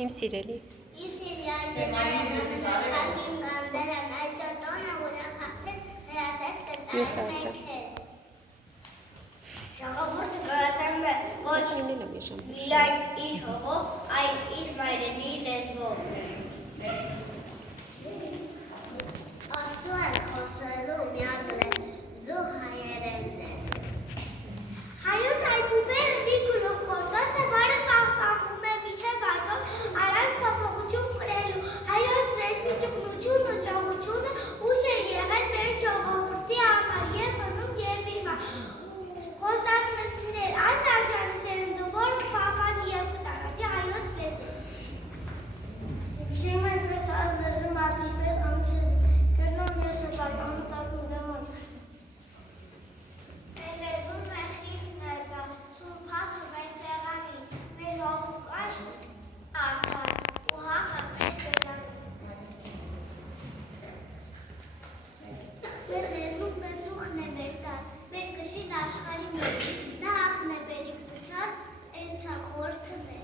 Իմ սիրելի։ Իմ սիրելի հայրենիքին գանձել եմ այսօր տոնը ուրախապես հրասեր կտարում եք։ Ժողովուրդը գարատանում է ոչ միայն իր հողով, այլ իր մայրենի լեզվով։ Աստծու են խոսելու միակ լեզու հայերենն է։ Հայոց այբուբերը մի գլուխ գործած է, որը պահպանվում է մինչև այսօր առանց փոփոխություն կրելու։ Հայոց լեզվի ճկունությունն ու ճոխությունը ուժ է եղել մեր ժողովրդի համար և մնում և հիմա։ Խոստացմունքներ այն արժանի սերունդը, որ կպահպանի և կտանացի հայոց լեզուն։ Իմ այնպես լեզում ատիպես ամուշես կրնում ես է պայմանում տարնում դեմանս։ Մեր լեզուն մեր խիղճն է դա, սուրբացը մեր սեղանից, մեր հողով կաշտ արդար ու հաղը մեր գետանում։ Մեր լեզուն մեր ծուխն է մեր տան, մեր կշին աշխարի մեր, նա հաղն է մեր իգնության, էնցախորդը մեր։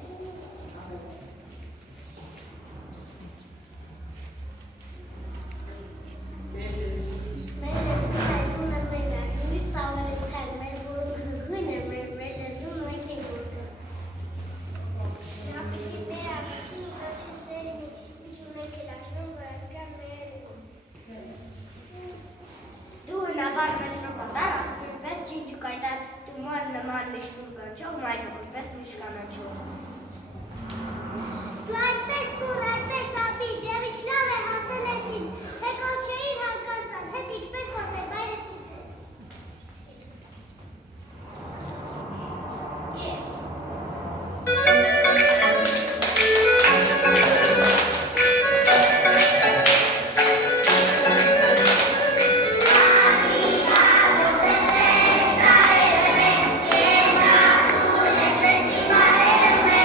Դու այդպես կուր, այդպես ապի, ջևիչ լավ է հասել ես ինձ, հեկալ չէիր հանկարծան, հետ իչպես խոսել, բայրս ինձ է։ Մեր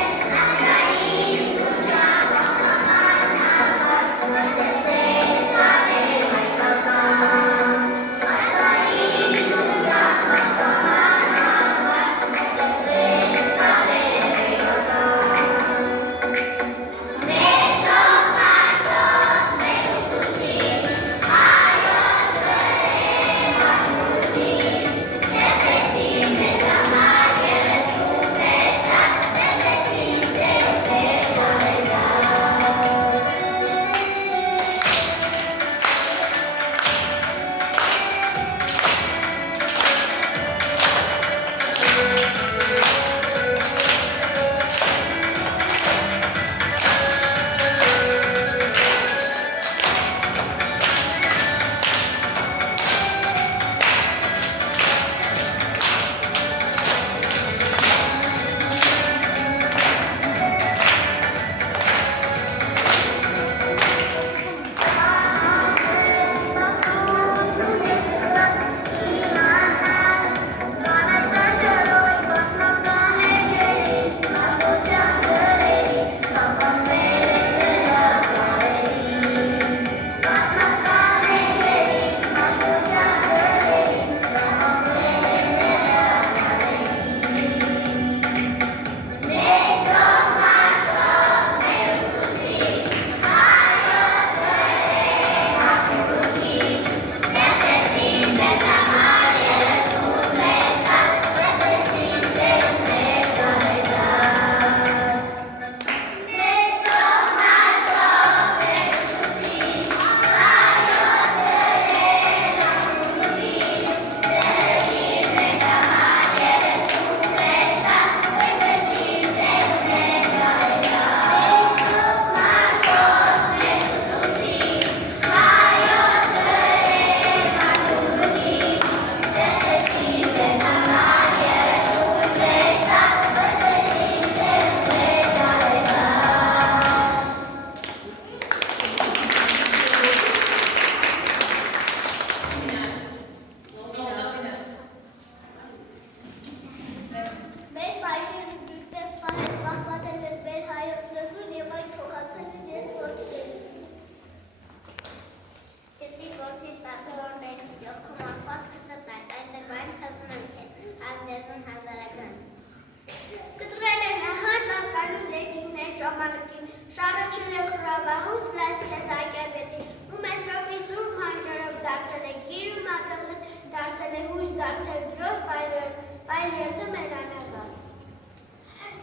Ռոբահուս լասկետակետի ու մետրոպիզում հանջարով դարձել է գիր ու մատաղը դարձել է հույս դարձել դրով բայլ երդը մերանավա։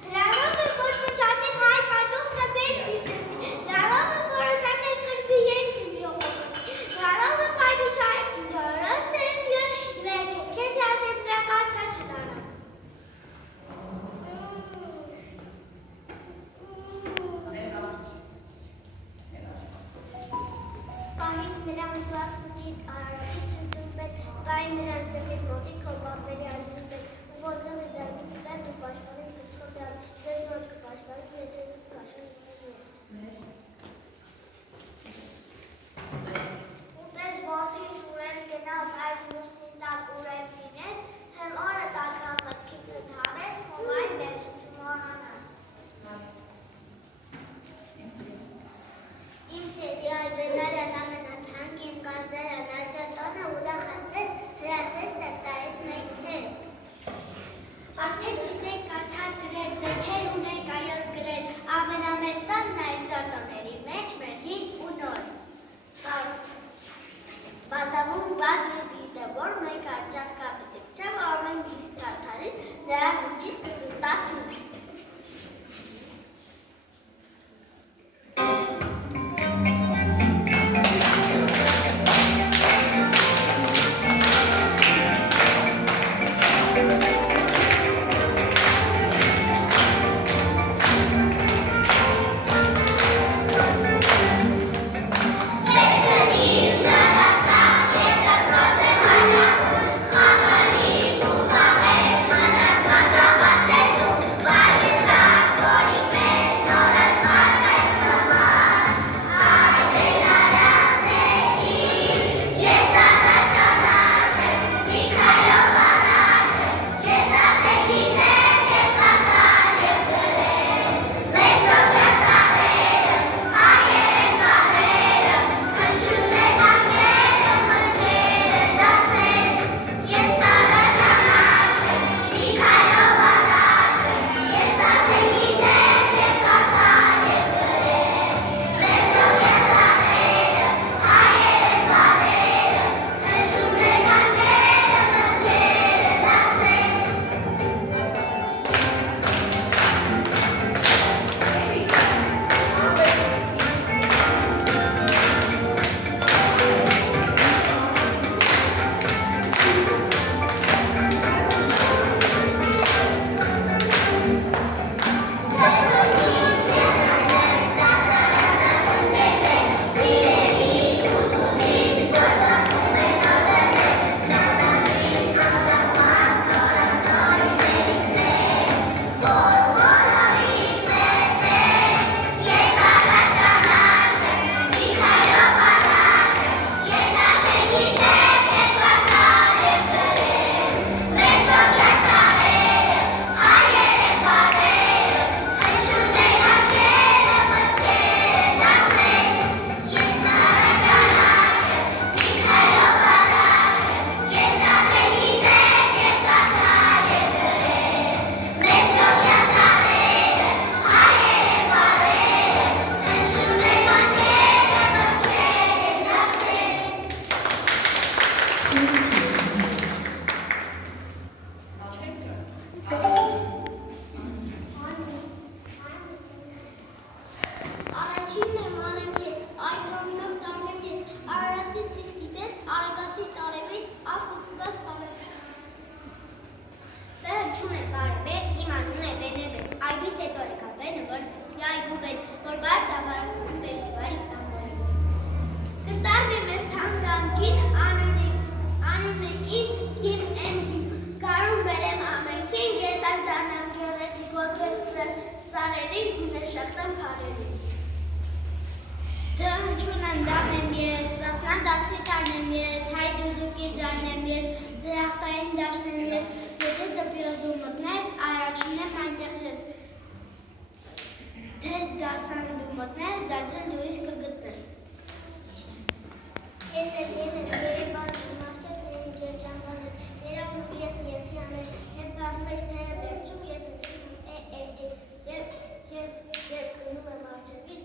Դրանով է որ մճացել հայ պատում նբեր դիսրդի, դրանով է որոտացել կրբի երկրի ժողովրդի, դրանով է պայդի շայքի ժողորոս ծերն յոն քեզ ասել դրա կարկա չդարա։ Պահիտ նրան վասկուչիտ արարքի սուտում պես, բայն նրան սրտից մոտիկ կողբավերի անջում պես, ու ոզով է զարգից սերտ ու պաշպարին կուսխոտյալ, ես նոտ կպաշպարին հետեզ ու կաշան ու տես որդիս ուրել գնաս այս մուսնին տակ ուրել վինես, թեմ օրը տական մտքից ընդհանես, հոմայն ներսուչում որանաս։ Իմ սերի այբեզալյան ամենաթանկ իմ կարծալյան այսյատոնը ուրախ հատես, հրասես սեպտայես մեկ թեզ։ Արդեն գիտեք կարթար գրել, սեքեր ունենք այոց գրել, ամենամեստանն այսյատոների մեջ մեր հին ու նոր։ Բազավում բադ ես գիտեմ, որ մենք արջակ կապիտեք, չէ որ ամեն գիտի կարթարին, նրա մուչից կսուտասին։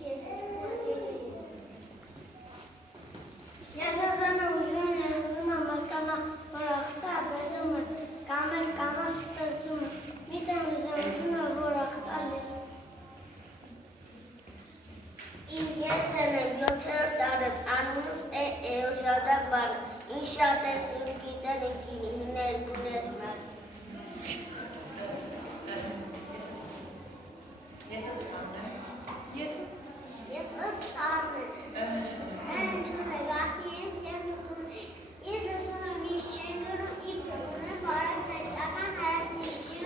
Yes, Իսկ ես եմ 7-րդ տարում, անունս է Էոժանա բանը, ինչ շատ էր սիրում գիտել են գինիներ, բուներ մար։ Ես եմ տանն Ես տանն եմ չուն է գաղթի եմ և նուտում ես լսում եմ իշ չեն գրում իմ գրում եմ վարացայի, սական հարացի իմ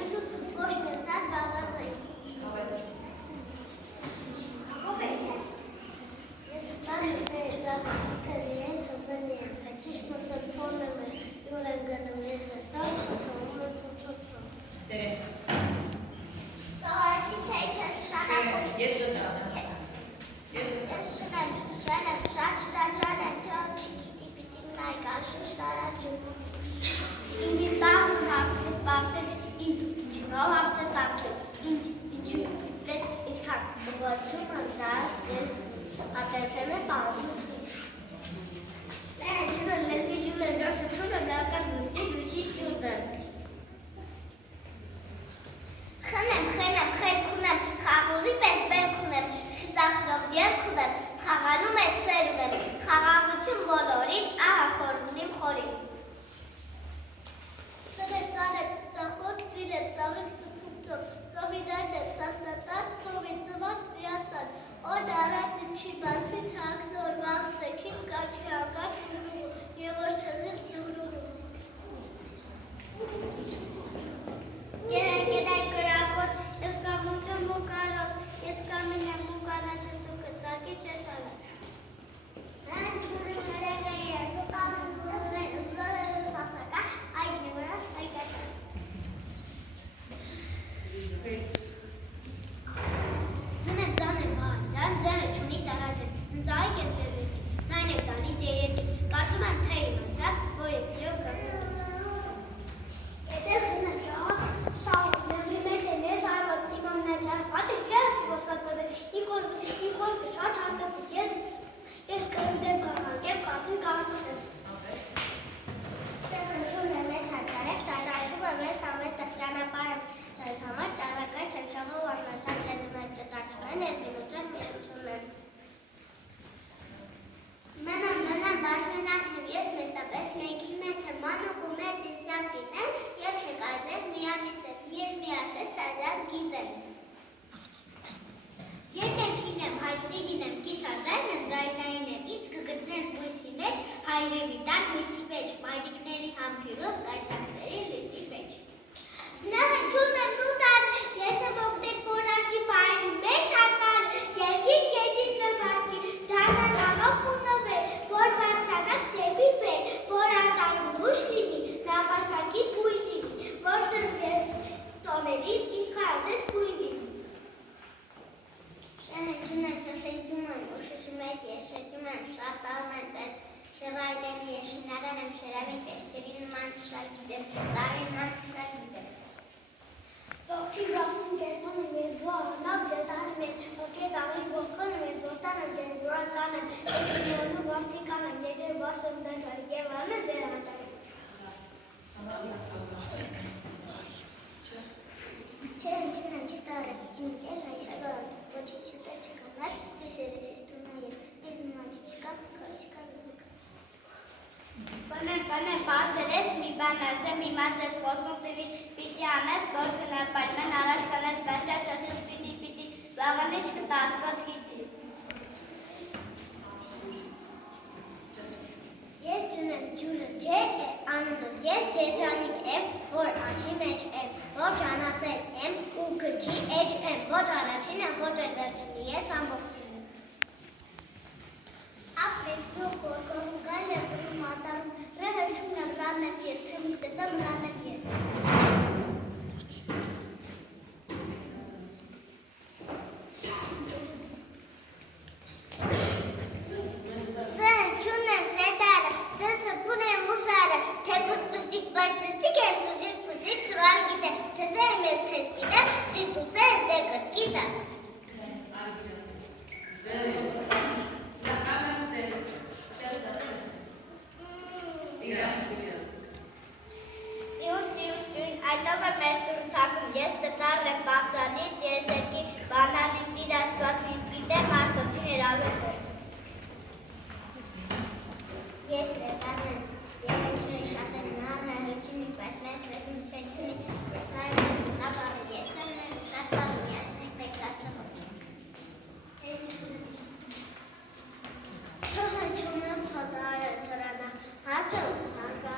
ոչ նրծատ բաղացայի։ Ես տանն է զավակութերի են թոսել եմ, թե ճիշտ նսել թոնում էր, յուր եմ գնում ես վետալ, թոթում։ Դերեք։ Սահարեցին թե իչ շանակում։ Ես շնամ։ Ես շնեմ, շատ շրաջան եմ, թե ով չգիտի պիտի նայ գաշուշ տարաջում։ Ինձ տանք հաղթեց բաղթեց ինչնով հաղթեց բաղթեց, ինչու պես իսկան բղացում հնձած ես հատեսեմ է բաղթուցին։ Լեն չունը լելվի լյուլ եմ լորսը շունը լական լույսի սյունդ եմ։ Խնեմ, խելք ունեմ, խաղողի պես բերք ունեմ, խիսախրով դերք ունեմ, խաղանում են սեր ունեմ, խաղաղություն բոլորին, աղա խորունիմ խորին։ Ծանեմ, ծախոտ, ծիրեմ, ծաղիկ ծպուկցով, ծովիներն եմ, սասնատատ, ծովին ծվակ, ծիացան, օն առածին չի բացվի թակնոր, վաղձեքին կաչի անգար ծուրուղու, և որ չզիլ ծուրուղու։ Գերեն գրակոտ, ես կամունչեմ մուկարոտ, ես կամին եմ մուկանաչեմ դուկը ծակի չեչալատ։ Հեն չուրում հրեղը ես, ու կամին զորերը սասակա, այդ նվրաշ այկակա։ Ձն եմ, ձանը չունի տարաձեն, ծնծայք եմ ձեզերքի, ձայն եմ տալի ձերերքի, կարծում եմ թե իմ անձակ, որ ես իրով կրում։ Եթե խնը շաղ, լեղի մեջ եմ ես արված իմաննած հատես ես ոսատվանել, իմ խոսքը շատ հաստատուց, ես կրում դեմ կաղանքեմ, կացում կաղանքեմ։ Ճանաչում եմ ես հասարեք, ճանաչում եմ ես ամեցեղ ճանապար եմ սայք համար, ճանակայք եմ շաղով աննաշակ լեզում եմ ճտաչվեն, ես գինուճեն միություն եմ։ Մնամ, բազմենակ եմ, ես մեստապես մենքի մեծ եմ, մանուկ ու մեծ իսյակ գիտեմ, և շկազեք միամիսեմ, ես միասես սազար գիտեմ։ Ետև հինեմ, հայտնի լինեմ, կիսազայն եմ, զայնային եմ, ինձ կգտնես բույսի մեջ, հայրերի տան հույսի մեջ, մայրիկների համբյուրով, կայցակների լույսի մեջ։ Նեղը չուն եմ նուտար, ես եմ ոգտել կորաջի պայրի մեջ ատար, երկին գետին նվակի, դանան անոք ու նվեր, որ վարսանակ դեպի վեր, որ ատարում ուշ լինի, նապաստակի բույն լինի, որ ծնձեր տոներին ինքը ազեց բույն լինի։ Շահեջում եմ, շշեջում եմ, ուշշում ետ ես շեջում եմ, շատ ալմ եմ պես, շռայլ եմ, ես շինարան եմ, շերավի կեշտերի նման շալ գիտեմ, տարի նման շալ գիտեմ։ Ողջի վաղցին կերպան եմ, ես բու աղանավ ձետանում եմ, ոսկետ աղիկ ողքան եմ, ես որդան եմ, ձեր բուրական եմ, ես միոնու վաղցիկան եմ, ձեր բաշ եմ դակար, և անը ձեր հատար եմ։ Չեմ չտար եմ, իմ կերն այչարվան, ոչի չուտը չկամաս, հույսերս ես տունա ես նման չկամ, կար չկար ուզուկ։ Բանեմ, պարսերես մի բան ասեմ, իմաց ես խոսնում տվի պիտի անես, գործն ապայնմեն, առաջ կանես բաշապ չասես պիտի, վաղան իչ կտա ասպոց գիտի։ Ես ճունեմ ջուրը ջե է անունս, ես ջերջանիկ եմ, որ անչի մեջ եմ, ոչ անասել եմ ու գրքի էջ եմ, ոչ առաջին եմ, ոչ էլ վերջինի, ես ամբողջին եմ։ Ապրեցնու կորկորում գալ եմ բրում ատարում, ռեղել չուն եմ լան եմ ես, թմուկ տեսամ լան եմ ես։ Սեն չուն եմ սետարը, սսը պուն եմ ուսարը, թեկուս պստիկ բայցստիկ եմ սուսիկ պուսիկ սուրալ գիտեմ, թեզե եմ ես թես պիտեմ, սիտուսե եմ ձե գրտ գիտեմ։ Չհնչում եմ թոդարը ծրանը, հատը ուտակա,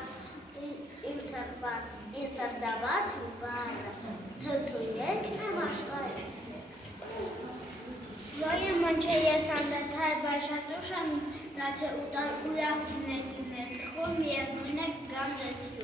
իմ սրտաբաց մի բարը, թթու երկն եմ աշխարը։ Ոյը մնչե ես անդետար բաշատուշան, նաչե ուտան ույախնեքին եմ տխում և նույնեք գանդեսյում։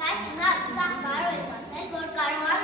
Բայց նա ստահ կարող եմ ասել, որ կարող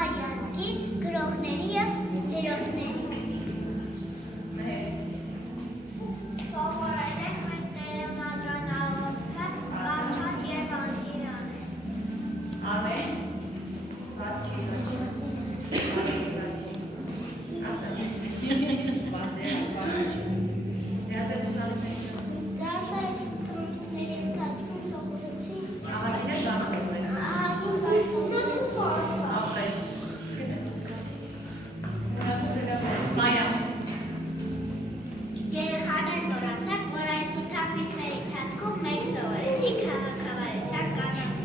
հայազգի, գրողների և հերոսների։ Սովորել ենք մենք տերևականավորքը, կարդալ և անգիր անել։ Ամեն բաց չի Երեխաներ մոռացաք, որ այս 8 ամիսների ընթացքում մենք սովորեցինք քաղաքավարության կանոնները։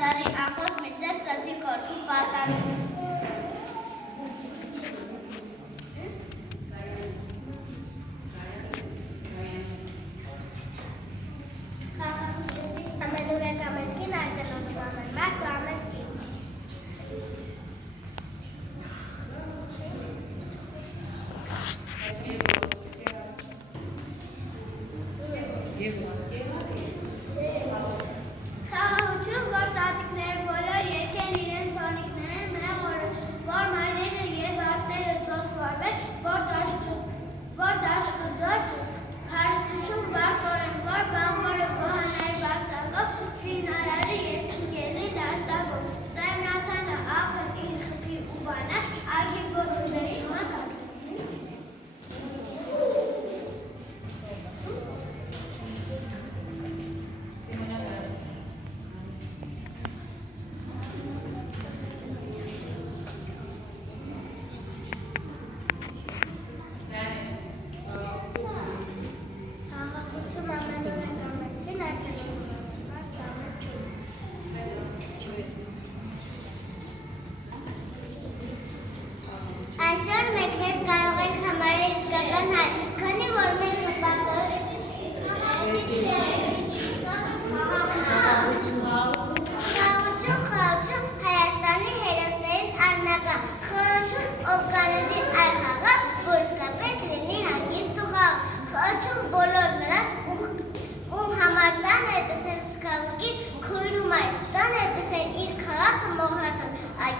Մեր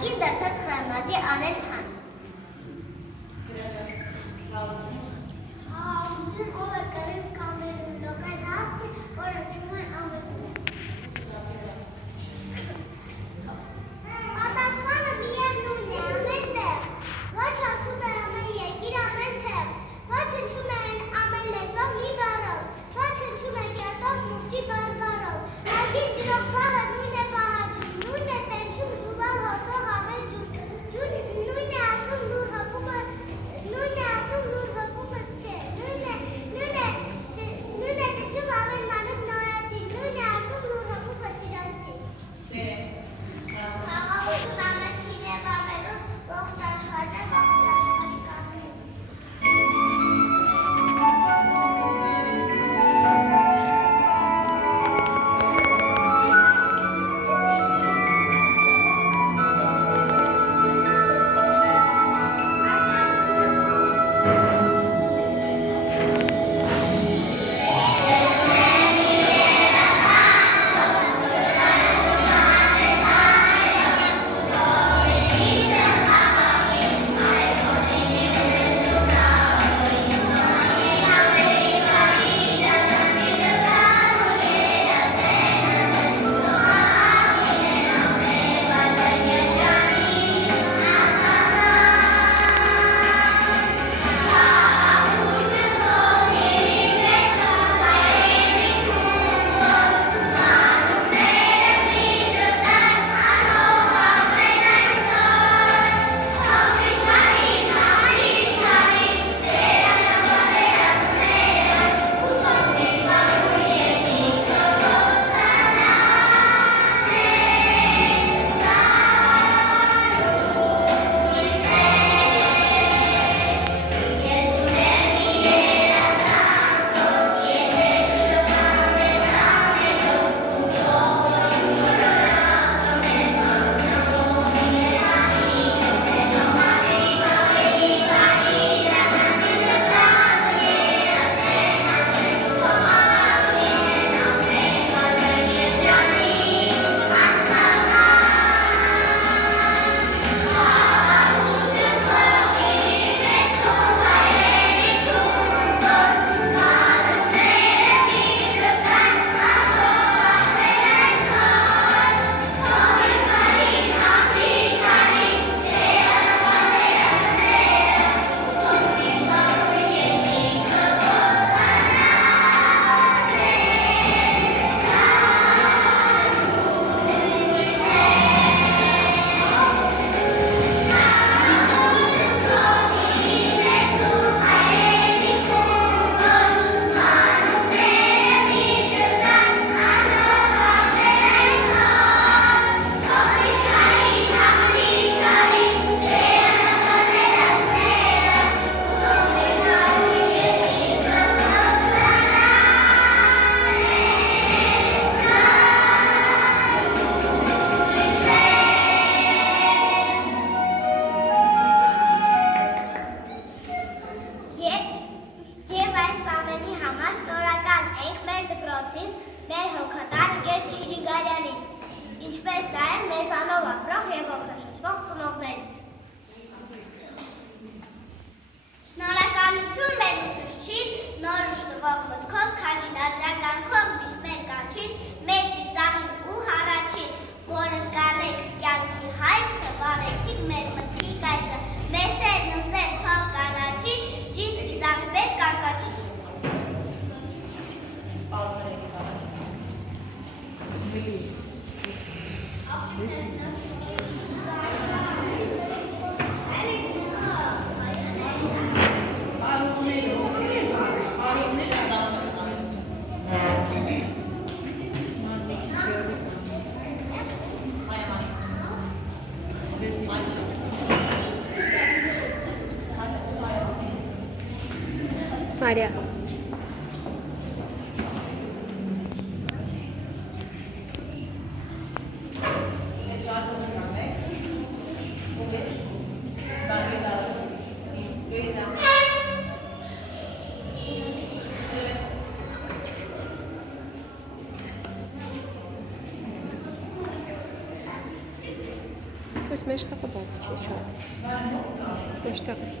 Ակին դարձած խրամատի անել ցանց։ Ահություն ով է կրիվ կամերում լոկայց հասկի, որը ճում են ամերում։ Պատասխանը միևնույն է, ամեն տեղ, ոչ ասում է ամեն երկիր, ամեն ցև, ոչ հնչում է ամեն լեզվով մի բառով, ոչ հնչում է կերտով մուղջի բարբառով, այգի ջրող բառը նույն է պահանջում, նույն է տենչում զուլալ հոսող ամեն ջուն, նույն է ասում լուր հպումը չէ, նույն է ճչում ամեն մանուկ նորածին, նույն է ասում լուր հպումը սիրանցին։ Խաղաղություն ամենքին է վամերում, ողջ աշխարհն է, ողջ աշխարհի կանոնում։ Շնորհակալություն մեր ուսուցչին, նոր ուշտվող մտքով, քաջի դարձականքով միշտ մեր կանչին, մեր ծիծաղին ու հառաչին, որ ընկալեք կյանքի հայցը, վարեցիք մեր մտքի կայծը, մեր սերն ընձես թող կանաչի, ջիս ծիծաղի պես կարկաչի։ Maria. Այս մեջտեղը բաց չի շատ։ Մեջտեղը։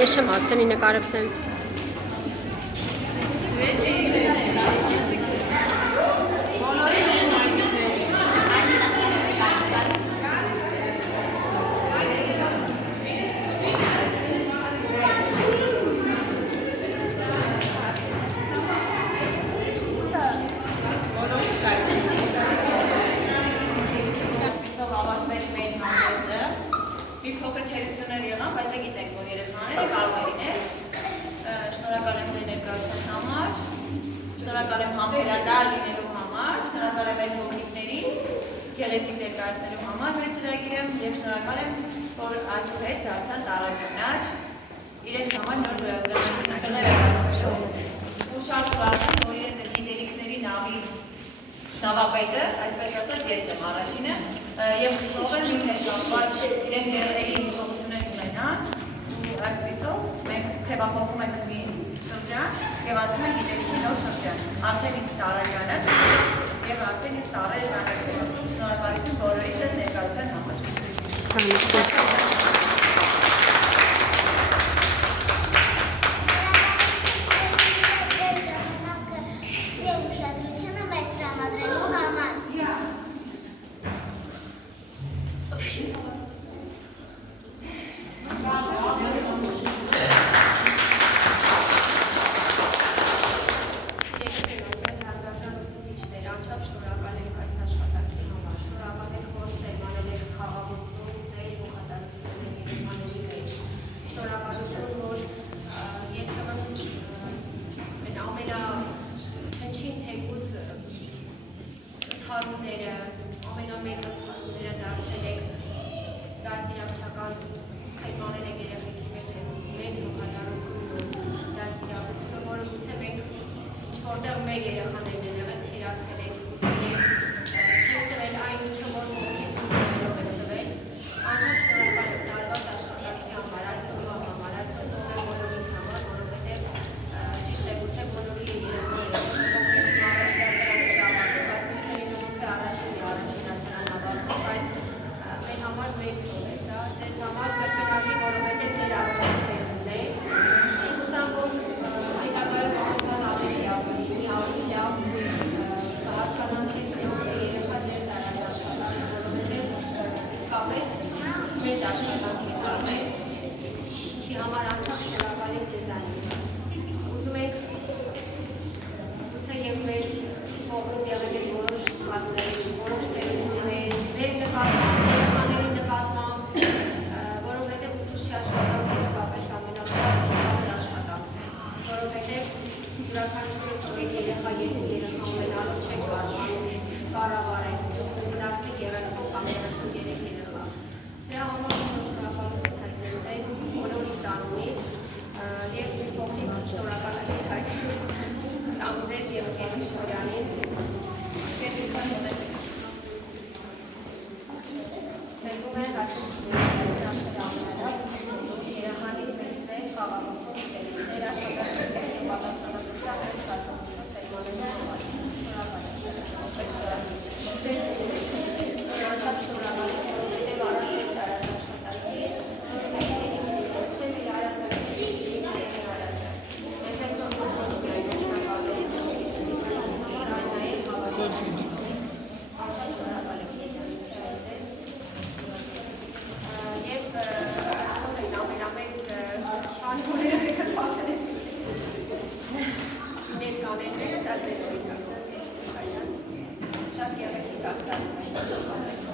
Ես չեմ ասցենի նկարებսեն։ Մի փոքր թերություններ եղան, բայց դե գիտենք, որ երեխաները կարող է լինել։ Շնորհակալ եմ ձեր ներկայության համար, շնորհակալ եմ համբերատար լինելու համար, շնորհակալ եմ մեր փոքրիկներին գեղեցիկ ներկայացնելու համար մեր ծրագիրը եւ շնորհակալ եմ, որ այսուհետ դարձան առաջանաչ իրենց համար նոր հրավերներ ստացել։ Ու շատ ուրախ եմ, որ իրենց գիտելիքների նավի նավապետը, այսպես ասած, ես եմ առաջինը, եւ հուսով եմ ինքն կապված իրենք դերերի հիշողություններ ունենան, ու այսպիսով մենք թեվախոսում ենք մի շրջան եւ ասում ենք գիտելիքի նոր շրջան, արդեն իսկ տարաճանաչ եւ արդեն իսկ տարերը ճանաչելով։ Շնորհակալություն բոլորիս հետ ներկայության համար։ Շատ որտեղ մեր երեխաներն են եղել թիրացել են չեք տվել այն ինչը որ ոգիս ունենալով եք տվել անչափ շնորհակալ եմ տարված աշխատանքի համար այսօրվա համար այսօր տողը բոլորիս համար որովհետև ճիշտ է գուցե բոլորի Շատ գեղեցիկ ասած